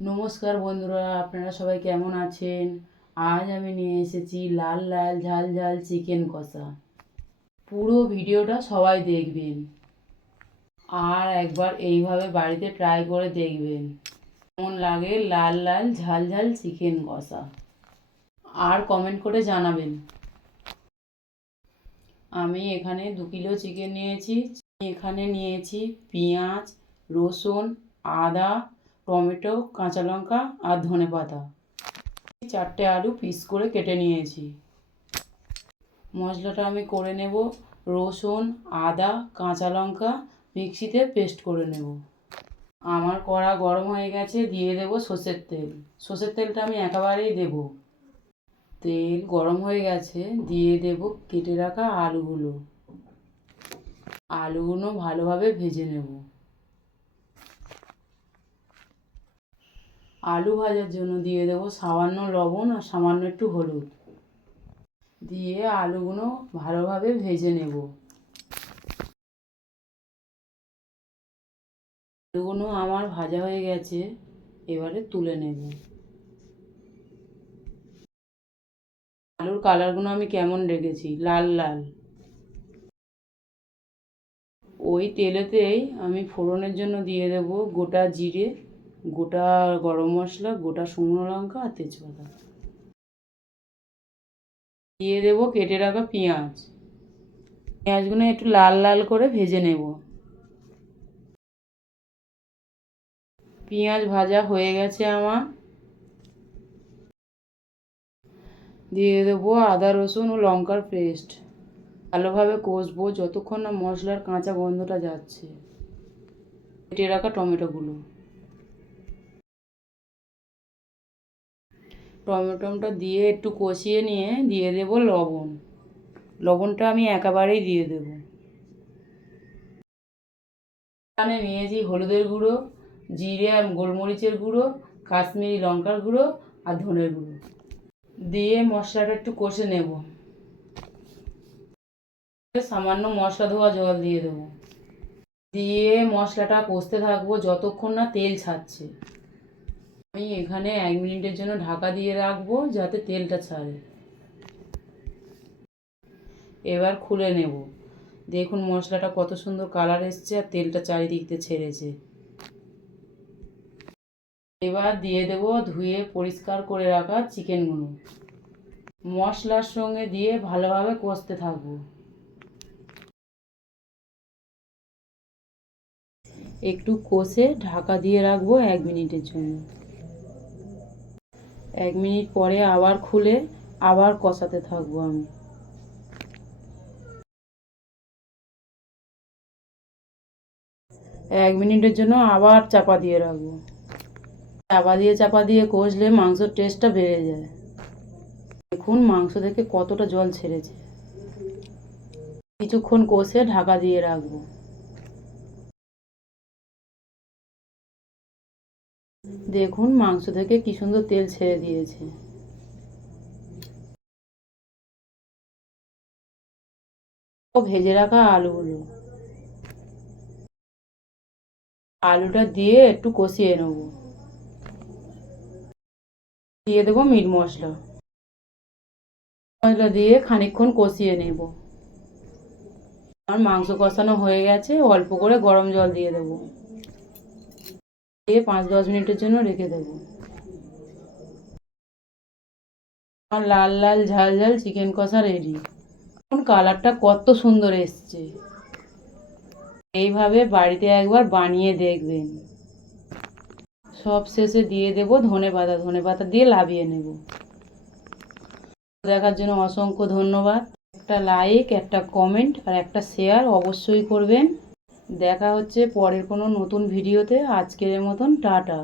নমস্কার বন্ধুরা, আপনারা সবাই কেমন আছেন? আজ আমি নিয়ে এসেছি লাল লাল ঝাল ঝাল চিকেন কষা। পুরো ভিডিওটা সবাই দেখবেন আর একবার এইভাবে বাড়িতে ট্রাই করে দেখবেন কেমন লাগে লাল লাল ঝাল ঝাল চিকেন কষা, আর কমেন্ট করে জানাবেন। আমি এখানে 2 কিলো চিকেন নিয়েছি। এখানে নিয়েছি পেঁয়াজ, রসুন, আদা, টমেটো, কাঁচা লঙ্কা আর ধনেপাতা। 4টে আলু পিস করে কেটে নিয়েছি। মশলাটা আমি করে নেব। রসুন, আদা, কাঁচা লঙ্কা মিক্সিতে পেস্ট করে নেব। আমার কড়া গরম হয়ে গেছে, দিয়ে দেব সর্ষের তেল। সর্ষের তেলটা আমি একেবারেই দেব। তেল গরম হয়ে গেছে, দিয়ে দেব কেটে রাখা আলুগুলো। আলুগুলো ভালোভাবে ভেজে নেব। আলু ভাজার জন্য দিয়ে দেব সামান্য লবণ আর সামান্য একটু হলুদ, দিয়ে আলুগুলো ভালোভাবে ভেজে নেব। আলুগুলো আমার ভাজা হয়ে গেছে, এবারে তুলে নেব। আলুর কালারগুলো আমি কেমন রেখেছি, লাল লাল। ওই তেলেতেই আমি ফোড়নের জন্য দিয়ে দেব গোটা জিরে, গোটা গরম মশলা, গোটা শুকনো লঙ্কা আর তেজপাতা। দিয়ে দেব কেটে রাখা পেঁয়াজ। পেঁয়াজগুলো একটু লাল লাল করে ভেজে নেব। পেঁয়াজ ভাজা হয়ে গেছে আমার। দিয়ে দেবো আদা রসুন ও লঙ্কার পেস্ট। ভালোভাবে কষবো যতক্ষণ না মশলার কাঁচা গন্ধটা যাচ্ছে। কেটে রাখা টমেটোগুলো, টমেটোটা দিয়ে একটু কষিয়ে নিয়ে দিয়ে দেবো লবণ। লবণটা আমি একেবারেই দিয়ে দেব। এখানে নিয়েছি হলুদের গুঁড়ো, জিরে আর গোলমরিচের গুঁড়ো, কাশ্মীরি লঙ্কার গুঁড়ো আর ধনের গুঁড়ো। দিয়ে মশলাটা একটু কষে নেব। সামান্য মশলা ধোয়া জল দিয়ে দেবো। দিয়ে মশলাটা কষতে থাকবো যতক্ষণ না তেল ছাড়ছে। আমি এখানে 1 মিনিটের জন্য ঢাকা দিয়ে রাখবো যাতে তেলটা ছাড়ে। এবার খুলে নেব। দেখুন মশলাটা কত সুন্দর কালার এসছে আর তেলটা চারিদিক দিয়ে ছেড়েছে। এবার দিয়ে দেব ধুয়ে পরিষ্কার করে রাখা চিকেনগুলো। মশলার সঙ্গে দিয়ে ভালোভাবে কষতে থাকবো। একটু কষে ঢাকা দিয়ে রাখবো 1 মিনিটের জন্য। 1 মিনিট পরে আবার খুলে আবার কষাতে থাকবো আমি। 1 মিনিটের জন্য আবার চাপা দিয়ে রাখবো। চাপা দিয়ে কষলে মাংসের টেস্টটা বেড়ে যায়। দেখুন মাংস থেকে কতটা জল ছেড়েছে। কিছুক্ষণ কষে ঢাকা দিয়ে রাখবো। দেখুন মাংস থেকে কি সুন্দর তেল ছেড়ে দিয়েছে। ভেজে রাখা আলুগুলো, আলুটা দিয়ে একটু কষিয়ে নেব। দিয়ে দেবো মিট মশলা। মশলা দিয়ে খানিকক্ষণ কষিয়ে নেব। আমার মাংস কষানো হয়ে গেছে, অল্প করে গরম জল দিয়ে দেবো। দিয়ে 5-10 মিনিটের জন্য রেখে দেবো। আমার লাল লাল ঝাল ঝাল চিকেন কষা রেডি। এখন কালারটা কত সুন্দর এসছে। এইভাবে বাড়িতে একবার বানিয়ে দেখবেন। সব শেষে দিয়ে দেবো ধনেপাতা দিয়ে নামিয়ে নেব। দেখার জন্য অসংখ্য ধন্যবাদ। একটা লাইক, একটা কমেন্ট আর একটা শেয়ার অবশ্যই করবেন। দেখা হচ্ছে পরের কোনো নতুন ভিডিওতে। আজকের মতন টাটা।